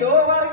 lower